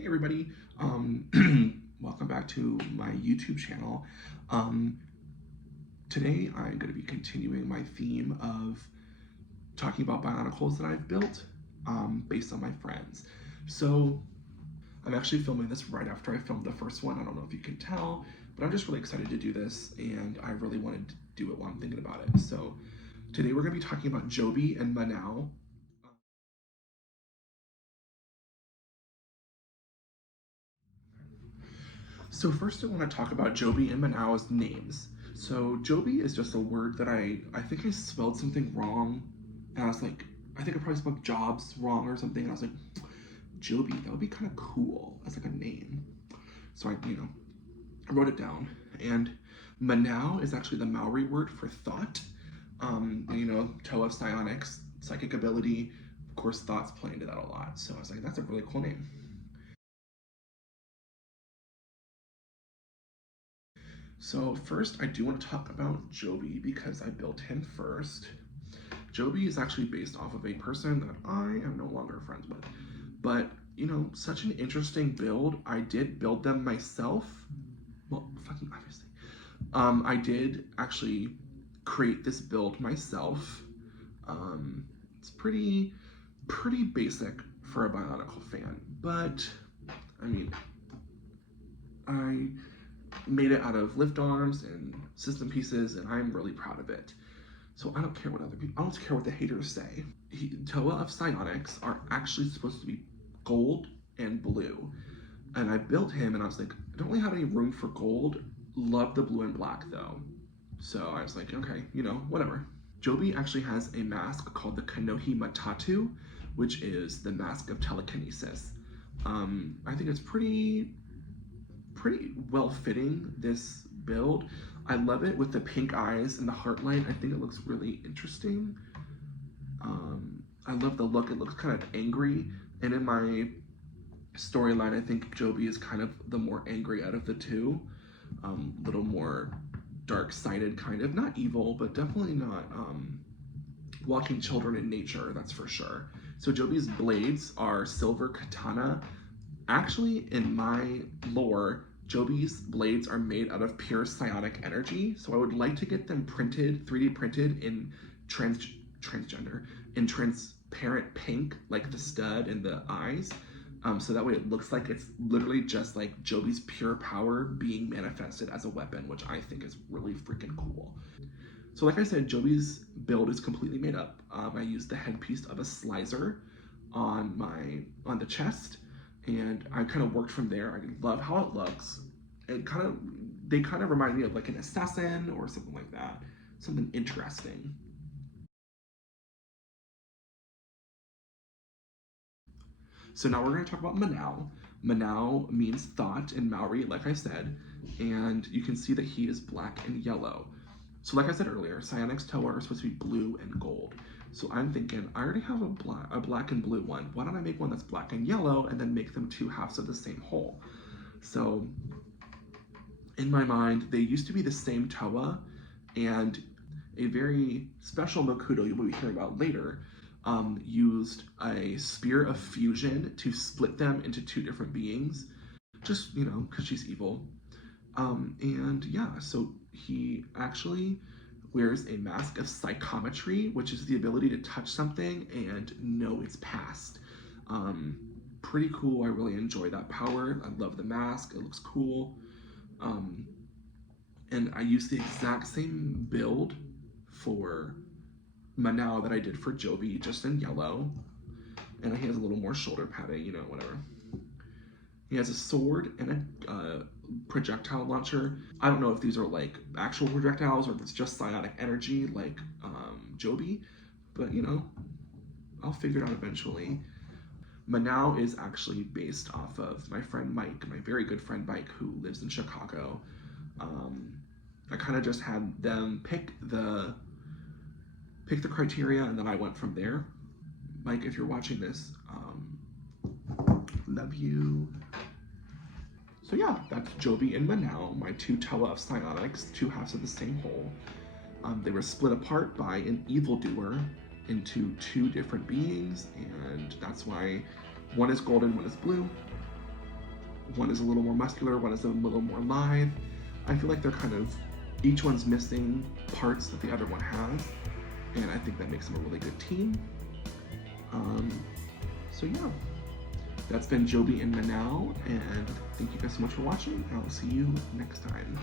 Hey everybody, welcome back to my YouTube channel. Today I'm going to be continuing my theme of talking about Bionicles that I've built based on my friends. So I'm actually filming this right after I filmed the first one. I don't know if you can tell, but I'm just really excited to do this, and I really wanted to do it while I'm thinking about it. So today we're going to be talking about Jobe and Manao. So first I want to talk about Jobe and Manao's names. So Jobe is just a word that I think I spelled something wrong, and I was like, I think I probably spelled jobs wrong or something, and I was like, Jobe, that would be kind of cool as like a name. So I wrote it down. And Manao is actually the Maori word for thought. Toa psionics, psychic ability. Of course, thoughts play into that a lot. So I was like, that's a really cool name. So first, I do want to talk about Jobe because I built him first. Jobe is actually based off of a person that I am no longer friends with. But, such an interesting build. I did build them myself. Well, fucking obviously. I did actually create this build myself. It's pretty basic for a Bionicle fan, but I mean, I made it out of lift arms and system pieces, and I'm really proud of it. So I don't care what I don't care what the haters say. Toa of Psionics are actually supposed to be gold and blue. And I built him and I was like, I don't really have any room for gold. Love the blue and black though. So I was like, okay, whatever. Jobe actually has a mask called the Kanohi Matatu, which is the mask of telekinesis. I think it's pretty well fitting, this build. I love it with the pink eyes and the heart light. I think it looks really interesting. I love the look. It looks kind of angry. And in my storyline, I think Jobe is kind of the more angry out of the two. Little more dark-sided, kind of. Not evil, but definitely not walking children in nature, that's for sure. So Jobe's blades are silver katana. Actually, in my lore, Jobe's blades are made out of pure psionic energy, so I would like to get them printed, 3D printed in transparent pink, like the stud and the eyes, so that way it looks like it's literally just like Jobe's pure power being manifested as a weapon, which I think is really freaking cool. So like I said, Jobe's build is completely made up. I used the headpiece of a slicer on the chest, and I kind of worked from there. I love how it looks. They kind of remind me of like an assassin or something like that. Something interesting. So now we're going to talk about Manao. Manao means thought in Maori, like I said, and you can see that he is black and yellow. So like I said earlier, Psionics Toa are supposed to be blue and gold. So I'm thinking, I already have a black and blue one. Why don't I make one that's black and yellow and then make them two halves of the same whole? So in my mind, they used to be the same Toa, and a very special Mokudo you will be hearing about later used a spear of fusion to split them into two different beings, just, because she's evil. And yeah, so he actually wears a mask of psychometry, which is the ability to touch something and know its past. Pretty cool. I really enjoy that power. I love the mask. It looks cool. And I used the exact same build for Manao that I did for Jobe, just in yellow. And he has a little more shoulder padding, whatever. He has a sword and a projectile launcher. I don't know if these are like actual projectiles or if it's just psionic energy like Jobe, but I'll figure it out eventually. Manao is actually based off of my friend Mike, my very good friend Mike, who lives in Chicago. I kind of just had them pick the criteria, and then I went from there. Mike, if you're watching this, love you. So yeah, that's Jobe and Manao, my two Toa of Psionics, two halves of the same whole. They were split apart by an evildoer into two different beings, and that's why one is golden, one is blue. One is a little more muscular, one is a little more lithe. I feel like they're kind of, each one's missing parts that the other one has, and I think that makes them a really good team. So yeah, that's been Jobe and Manao, and thank you guys so much for watching. I'll see you next time.